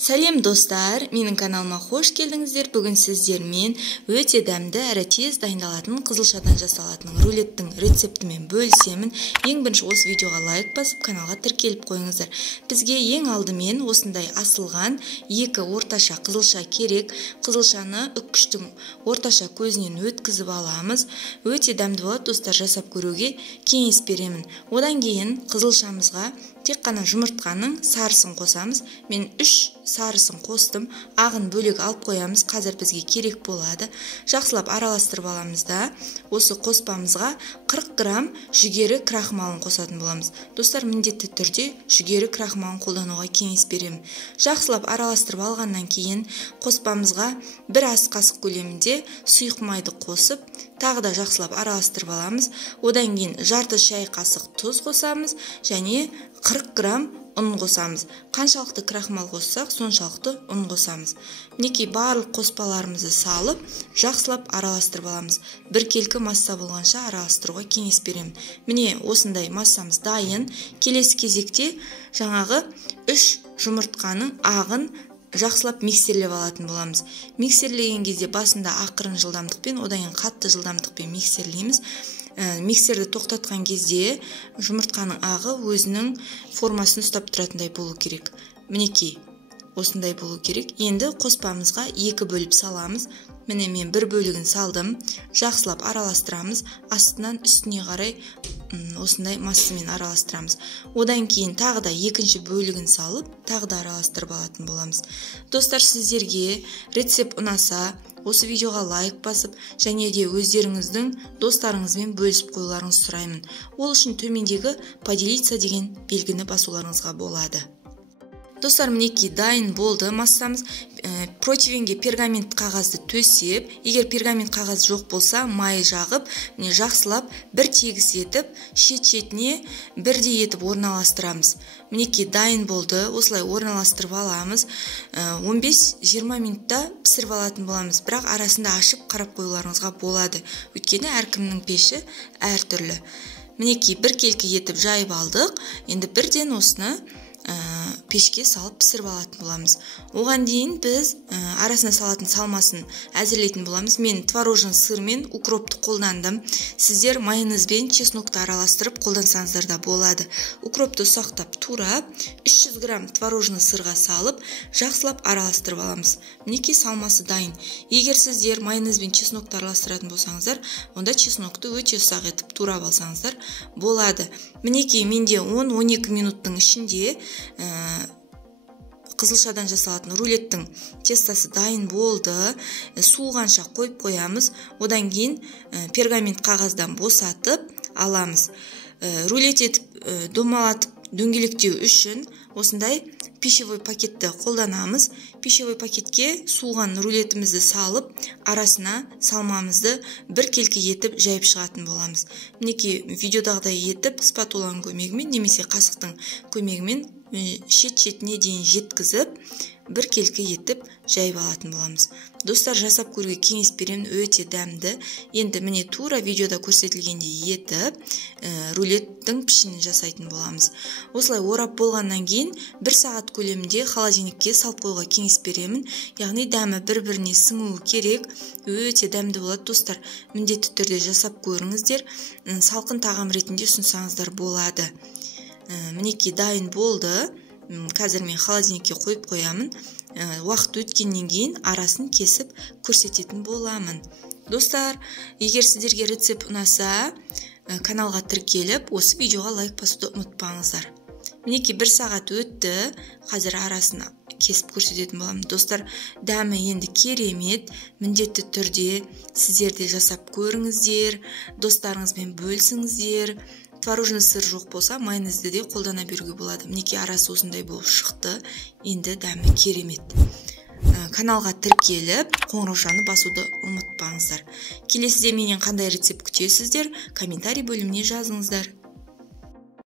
Сәлем достар, менің каналыма қош келдіңіздер. Бүгін сіздермен өте дәмді әрі тез дайындалатын қызылшадан жасалатын рулеттің рецептімен бөлісемін. Ең бірінші осы видеоға лайк басып, каналға тіркеліп қойыңыздар. Бізге ең алдымен осындай асылған 2 орташа қызылша керек. Қызылшаны үккіштің орташа көзінен өткізіп аламыз. Өте дәмді болады достар, жасап көруге кеңес беремін. Одан кейін қызылшамызға тек қана жұмыртқаның сарысын қосамыз. Мен 3 сарысын қостым, ағын бөлек алып қоямыз, қазір бізге керек болады. Жақсылап араластырып аламыз да, осы қоспамызға 40 грамм жүгері крахмалын қосатын боламыз. Достар, міндетті түрде жүгері крахмалын қолдануға кеңес беремін. Жақсылап араластырып алғаннан кейін қоспамызға 1 ас қасық көлемінде сұйық майды қосып, тағы да жақсылап араластырып аламыз. Одан кейін жарты шай қасық тұз қосамыз және 40 грамм ұн қосамыз. Қаншалықты крахмал қоссақ, соншалықты ұн қосамыз. Мінекей барлық қоспаларымызды салып, жақсылап араластырып аламыз. Біркелкі масса болғанша араластыруға кеңес беремін. Міне осындай массамыз дайын. Келесі кезекте жаңағы 3 жұмыртқаның ағын жақсылап миксерлеп алатын боламыз. Миксерлеген кезде басында ақырын жылдамдықпен, одан кейін қатты жылдамдықпен миксерлейміз. Миксерді тоқтатқан кезде жұмыртқаның ағы өзінің формасын ұстап тұратындай болу керек. Мінекей, осындай болу керек. Енді қоспамызға 2 бөліп саламыз. Міне мен 1 бөлігін салдым. Жақсылап араластырамыз. Астынан үстіне қарай осындай массамен араластырамыз. Одан кейін тағы да 2-ші бөлігін салып, тағы да араластырып алатын боламыз. Достар, сіздерге рецепт ұнаса, осы видеоға лайк басып, және де өздеріңіздің достарыңызбен бөлісіп қоюларыңызды сұраймын. Ол үшін төмендегі поделиться деген белгіні басуларыңызға болады. Достар, мінекей дайын болды массамыз. Противенге пергамент қағазды төсеп, егер пергамент қағаз жоқ болса, май жағып, жақсылап бір тегіс етіп, шет-шетіне бірдей етіп орналастырамыз. Мінекей дайын болды, осылай орналастырып аламыз. 15-20 минутта пісіріп алатын боламыз, бірақ арасында ашып қарап қоюларыңызға болады. Өйткені әркімнің пеші әртүрлі. Мінекей біркелкі етіп жайып алдық. Енді бірден осыны пешке салып пісіріп алатын боламыз. Оған дейін біз арасына салатын салмасын әзірлейтін боламыз. Мен творожный сыр мен укропты қолдандым. Сіздер майонезбен чеснокты араластырып қолдансаңыздар да болады. Укропты ұсақтап турап, 300 грамм творожный сырға салып, жақсылап араластырып аламыз. Мінекей салмасы дайын. Егер сіздер майонезбен чеснокты араластыратын болсаңыздар, онда чеснокты өте ұсақ етіп турап алсаңыздар болады. Мінекей менде 10-12 минуттың ішінде қызылшадан жасалатын рулеттің тестасы дайын болды. Суығанша қойып қоямыз. Одан кейін пергамент қағаздан босатып аламыз. Рулет етіп домалатып дөңгелектеу үшін осындай пищевой пакетті қолданамыз. Пищевой пакетке суыған рулетімізді салып, арасына салмамызды біркелкі етіп жайып шығатын боламыз. Мінекей видеодағыдай етіп спатуланың көмегімен немесе қасықтың көмегімен шет-шетіне дейін жеткізіп, біркелкі етіп жайып алатын боламыз. Достар, жасап көруге кеңес беремін, өте дәмді. Енді міне тура видеода көрсетілгендей етіп, рулеттің пішінін жасайтын боламыз. Осылай орап болғаннан кейін 1 сағат көлемінде холодильникке салып қоюға кеңес беремін. Яғни дәмі бір-біріне сіңуі керек. Өте дәмді болады достар. Міндетті түрде жасап көріңіздер. Салқын тағам ретінде ұсынсаңыздар болады. Мінекей дайын болды. Қазір мен холодильникке қойып қоямын. Уақыт өткеннен кейін арасын кесіп көрсететін боламын. Достар, егер сіздерге рецепт ұнаса, каналға тіркеліп, осы видеоға лайк басуды ұмытпаңыздар. Мінекей 1 сағат өтті. Қазір арасын кесіп көрсететін боламын. Достар, дәмі енді керемет. Міндетті түрде сіздерде жасап көріңіздер, достарыңызбен бөлісіңіздер. Творожный сыр жоқ болса, майонезді де қолдана беруге болады. Мінекей арасы осындай болып шықты. Енді дәмі керемет. Каналға тіркеліп, қоңыраушаны басуды ұмытпаңыздар. Келесіде менен қандай рецепт күтесіздер? Комментарий бөліміне жазыңыздар.